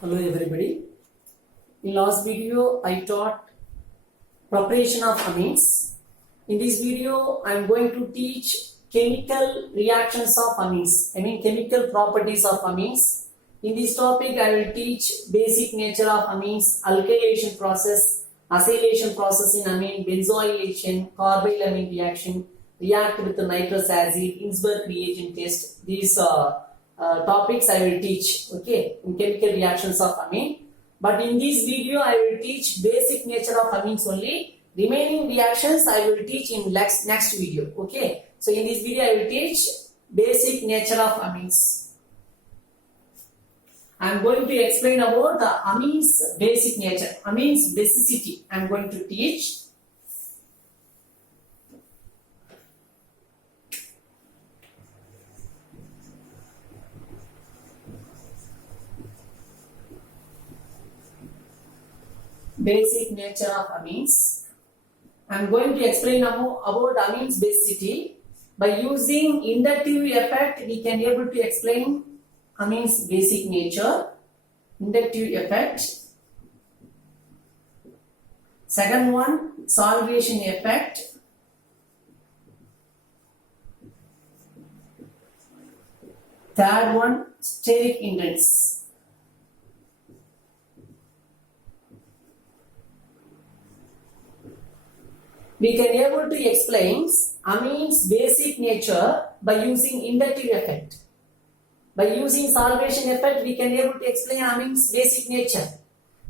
Hello everybody. In last video I taught preparation of amines. In this video I am going to teach chemical reactions of amines. Chemical properties of amines. In this topic I will teach basic nature of amines, alkylation process, acylation process in amine, benzoylation, carbylamine reaction, react with the nitrous acid, Innsbruck reagent test. These topics I will teach, okay, in chemical reactions of amine. But in this video I will teach basic nature of amines only. Remaining reactions I will teach in next video, okay. So in this video I will teach basic nature of amines. I am going to explain about the amines basic nature, amines basicity I am going to teach. Basic nature of amines. I am going to explain about amines basicity. By using inductive effect, we can able to explain amines basic nature. Inductive effect. Second one, solvation effect. Third one, steric index. We can able to explain amines basic nature by using inductive effect. By using solvation effect, we can able to explain amines basic nature.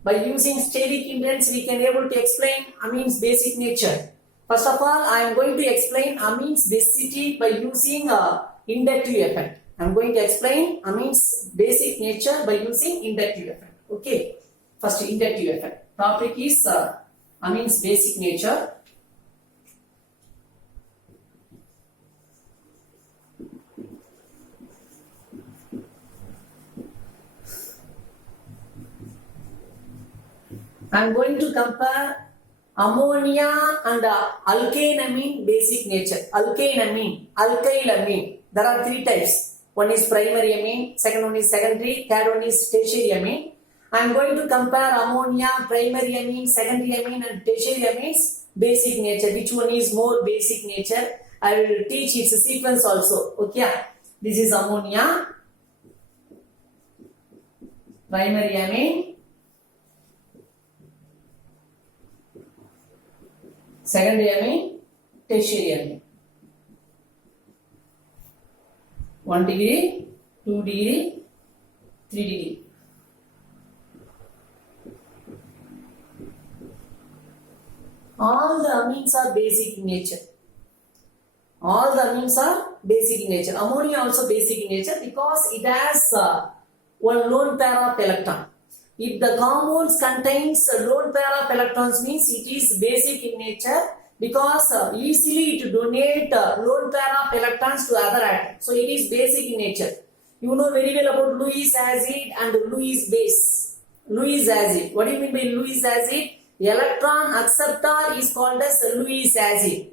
By using steric index, we can able to explain amines basic nature. First of all, I am going to explain amines basicity by using inductive effect. I am going to explain amines basic nature by using inductive effect. Okay. First, inductive effect. Topic is amines basic nature. I am going to compare ammonia and alkanamine basic nature. Alkanamine, alkylamine. There are three types. One is primary amine, second one is secondary, third one is tertiary amine. I am going to compare ammonia, primary amine, secondary amine and tertiary amines basic nature. Which one is more basic nature? I will teach its sequence also. Okay. This is ammonia, primary amine, secondary amine, tertiary amine. 1 degree, 2 degree, 3 degree. All the amines are basic in nature. All the amines are basic in nature. Ammonia also basic in nature because it has one lone pair of electron. If the compounds contains a lone pair of electrons means it is basic in nature because easily it donate lone pair of electrons to other atoms. So it is basic in nature. You know very well about Lewis acid and Lewis base. Lewis acid. What do you mean by Lewis acid? Electron acceptor is called as Lewis acid.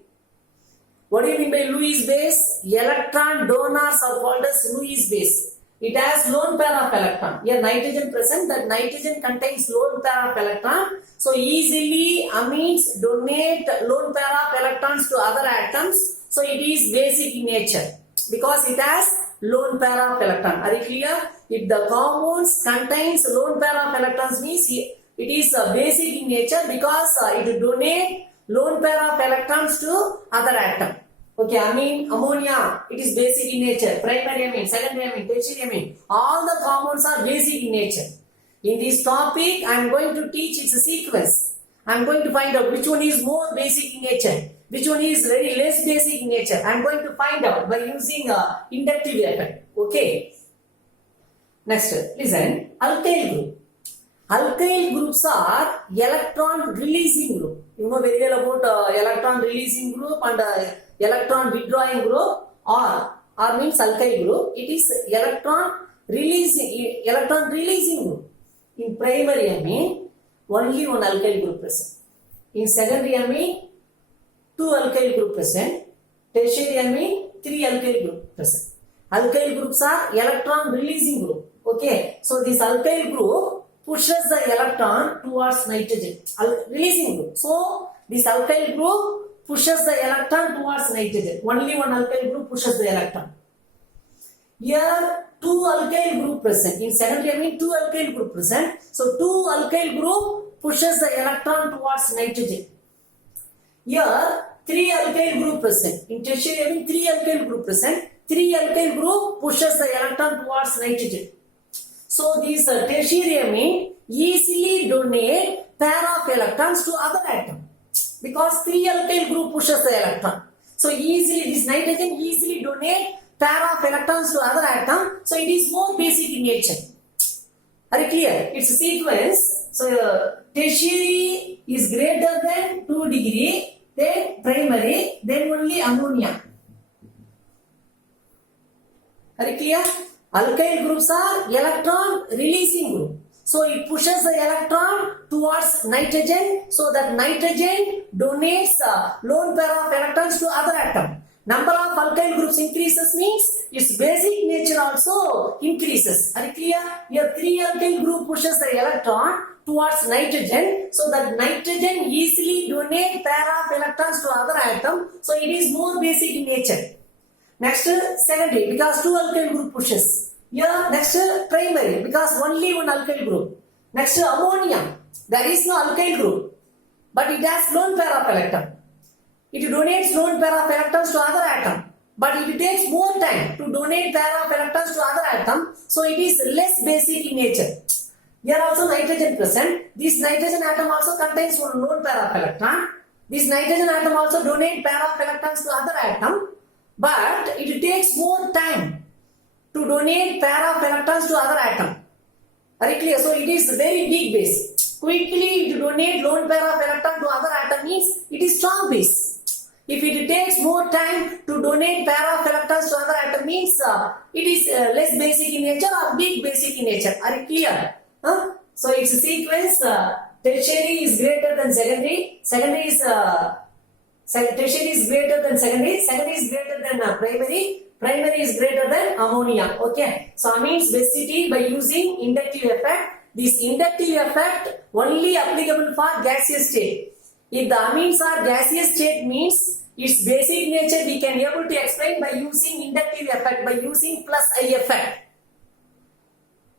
What do you mean by Lewis base? Electron donors are called as Lewis base. It has lone pair of electron. Here nitrogen present, that nitrogen contains lone pair of electron. So easily amines donate lone pair of electrons to other atoms. So it is basic in nature because it has lone pair of electron. Are you clear? If the compounds contains lone pair of electrons means it is basic in nature because it donate lone pair of electrons to other atom. Okay, ammonia, it is basic in nature. Primary amine, secondary amine, tertiary amine. All the compounds are basic in nature. In this topic, I am going to teach its sequence. I am going to find out which one is more basic in nature, which one is very less basic in nature. I am going to find out by using inductive effect. Okay. Next, listen. Alkyl group. Alkyl groups are electron releasing group. You know very well about electron releasing group and electron withdrawing group, or means alkyl group. It is electron releasing group. In primary amine, only one alkyl group present. In secondary amine, 2 alkyl group present. Tertiary amine, 3 alkyl group present. Alkyl groups are electron releasing group. Okay, so this alkyl group pushes the electron towards nitrogen. Releasing group. So this alkyl group pushes the electron towards nitrogen. Only one alkyl group pushes the electron. Here two alkyl group present. In secondary amine two alkyl group present. So two alkyl group pushes the electron towards nitrogen. Here three alkyl group present. In tertiary amine three alkyl group present. Three alkyl group pushes the electron towards nitrogen. So these tertiary amine easily donate pair of electrons to other atom because three alkyl group pushes the electron. So easily this nitrogen easily donate pair of electrons to other atom. So it is more basic in nature. Are you clear? It's a sequence. So tertiary is greater than 2 degree, then primary, then only ammonia. Are you clear? Alkyl groups are electron releasing group. So it pushes the electron towards nitrogen so that nitrogen donates a lone pair of electrons to other atom. Number of alkyl groups increases means its basic nature also increases. Are you clear? Here 3 alkyl group pushes the electron towards nitrogen so that nitrogen easily donate pair of electrons to other atom. So it is more basic in nature. Next secondary because 2 alkyl group pushes. Here next primary because only one alkyl group. Next ammonia. There is no alkyl group but it has lone pair of electron. It donates lone pair of electrons to other atom but it takes more time to donate pair of electrons to other atom, so it is less basic in nature. Here also nitrogen present. This nitrogen atom also contains one lone pair of electron. This nitrogen atom also donate pair of electrons to other atom, but it takes more time to donate pair of electrons to other atom. Are you clear? So it is very big base. Quickly to donate lone pair of electron to other atom means it is strong base. If it takes more time to donate pair of electrons to other atom means it is less basic in nature or big basic in nature. Are you clear? So it's a sequence. Tertiary is greater than secondary. Secondary is tertiary is greater than secondary. Secondary is greater than primary. Primary is greater than ammonia. Okay. So amines basicity by using inductive effect. This inductive effect only applicable for gaseous state. If the amines are gaseous state means its basic nature we can able to explain by using inductive effect, by using plus I effect.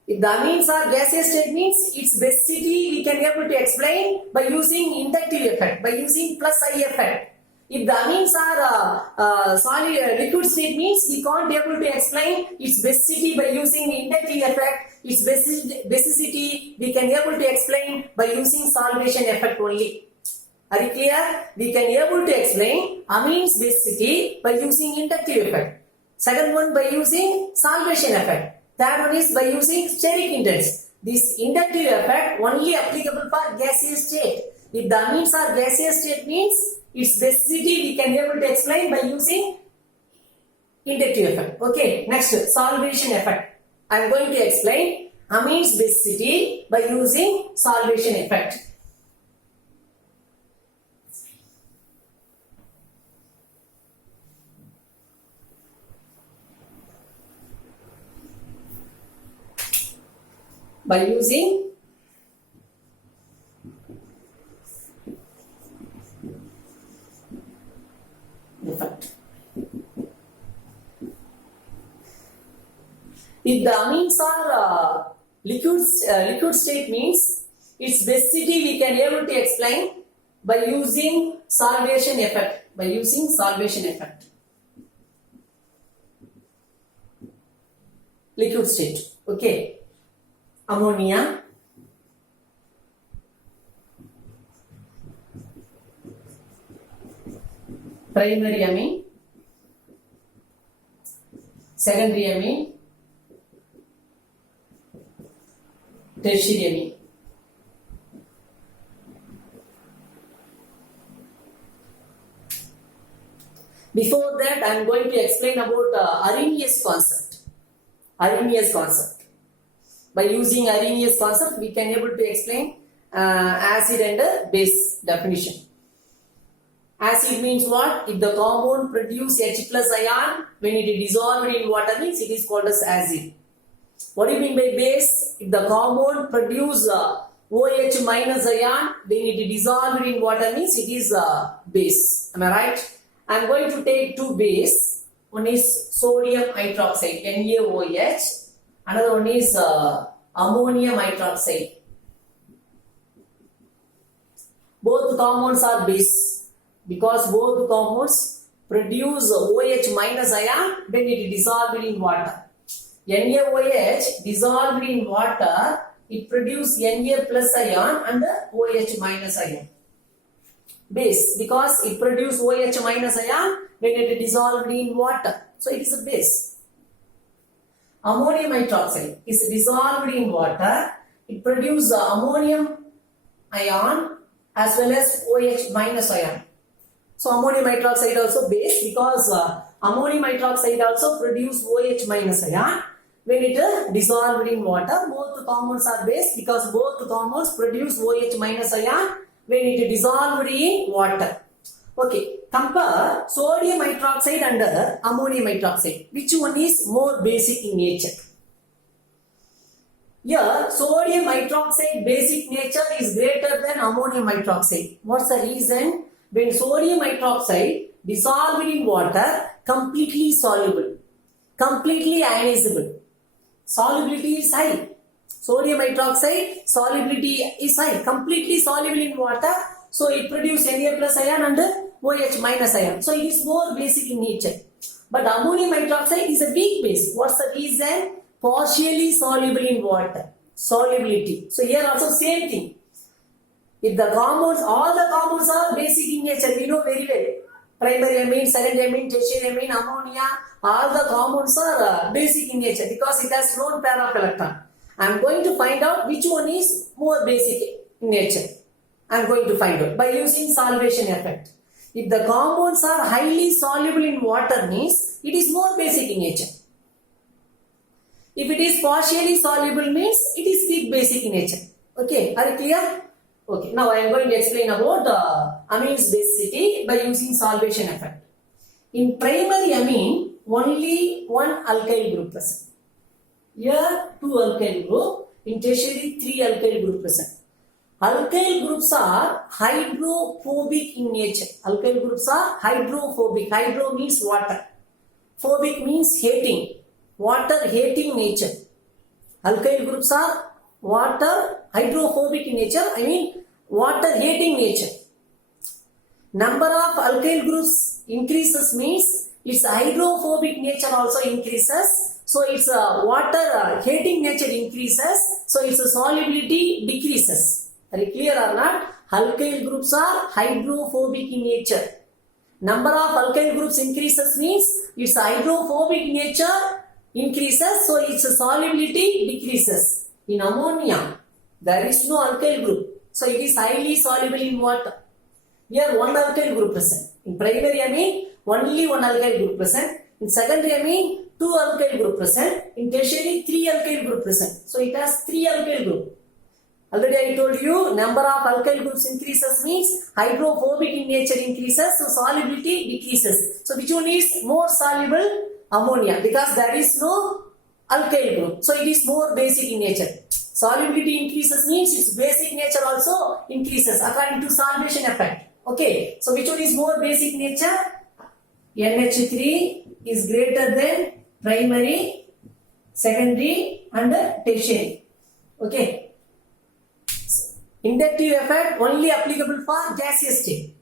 If the amines are gaseous state means its basicity we can able to explain by using inductive effect, by using plus I effect. If the amines are solid liquid state means we can't able to explain its basicity by using inductive effect. Its basicity we can able to explain by using solvation effect only. Are you clear? We can able to explain amines basicity by using inductive effect. Second one by using solvation effect. Third one is by using steric hindrance. This inductive effect only applicable for gaseous state. If the amines are gaseous state means its basicity we can able to explain by using inductive effect. Okay, next solvation effect. I am going to explain amines basicity by using solvation effect. By using effect. If the amines are liquid state means its basicity we can able to explain by using solvation effect. By using solvation effect. Liquid state. Okay. Ammonia, primary amine, secondary amine, tertiary amine. Before that, I am going to explain about Arrhenius concept. Arrhenius concept. By using Arrhenius concept, we can able to explain acid and base definition. Acid means what? If the compound produce H plus ion, when it is dissolved in water means it is called as acid. What do you mean by base? If the compound produce OH minus ion, when it is dissolved in water means it is base. Am I right? I am going to take two base. One is sodium hydroxide, NaOH. Another one is ammonium hydroxide. Both compounds are base because both compounds produce OH minus ion when it is dissolved in water. NaOH dissolved in water, it produces Na plus ion and OH minus ion. Base because it produces OH minus ion when it is dissolved in water. So it is a base. Ammonium hydroxide is dissolved in water. It produces ammonium ion as well as OH minus ion. So ammonium hydroxide also base because ammonium hydroxide also produces OH minus ion. When it is dissolved in water, both compounds are base because both compounds produce OH minus ion when it is dissolved in water. Okay, compare sodium hydroxide and ammonium hydroxide. Which one is more basic in nature? Here, sodium hydroxide basic nature is greater than ammonium hydroxide. What's the reason? When sodium hydroxide dissolved in water, completely soluble, completely ionizable. Solubility is high. Sodium hydroxide solubility is high, completely soluble in water. So it produces Na plus ion and OH minus ion. So it is more basic in nature. But ammonium hydroxide is a weak base. What's the reason? Partially soluble in water. Solubility. So here also same thing. If the compounds, all the compounds are basic in nature, we know very well. Primary amine, secondary amine, tertiary amine, ammonia, all the compounds are basic in nature because it has lone pair of electron. I am going to find out which one is more basic in nature. I am going to find out by using solvation effect. If the compounds are highly soluble in water means it is more basic in nature. If it is partially soluble means it is weak basic in nature. Okay, are you clear? Okay, now I am going to explain about amines basicity by using solvation effect. In primary amine, only one alkyl group present. Here, two alkyl group. In tertiary, three alkyl group present. Alkyl groups are hydrophobic in nature. Alkyl groups are hydrophobic. Hydro means water. Phobic means hating. Water hating nature. Alkyl groups are water hydrophobic in nature. I mean water hating nature. Number of alkyl groups increases means its hydrophobic nature also increases. So its water hating nature increases. So its solubility decreases. Are you clear or not? Alkyl groups are hydrophobic in nature. Number of alkyl groups increases means its hydrophobic nature increases. So its solubility decreases. In ammonia, there is no alkyl group. So it is highly soluble in water. Here one alkyl group present. In primary amine, only one alkyl group present. In secondary amine, two alkyl group present. In tertiary, three alkyl group present. So it has three alkyl group. Already I told you, number of alkyl groups increases means hydrophobic in nature increases. So solubility decreases. So which one is more soluble? Ammonia, because there is no alkyl group. So it is more basic in nature. Solubility increases means its basic nature also increases according to solvation effect. Okay. So which one is more basic nature? NH3 is greater than primary, secondary and tertiary. Okay. Inductive effect only applicable for gaseous state.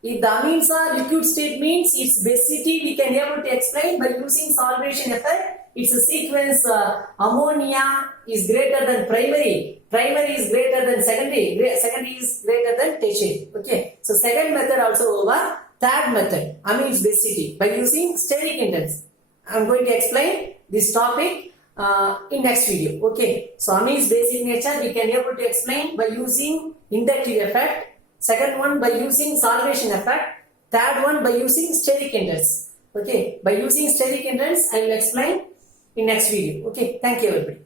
If the amines are liquid state means its basicity we can able to explain by using solvation effect. It's a sequence ammonia is greater than primary, primary is greater than secondary, secondary is greater than tertiary. Okay, so second method also over. Third method, amines basicity by using steric hindrance. I am going to explain this topic in next video. Okay, so amines basic nature we can able to explain by using inductive effect. Second one by using solvation effect. Third one by using steric hindrance. Okay, by using steric hindrance I will explain in next video. Okay, thank you everybody.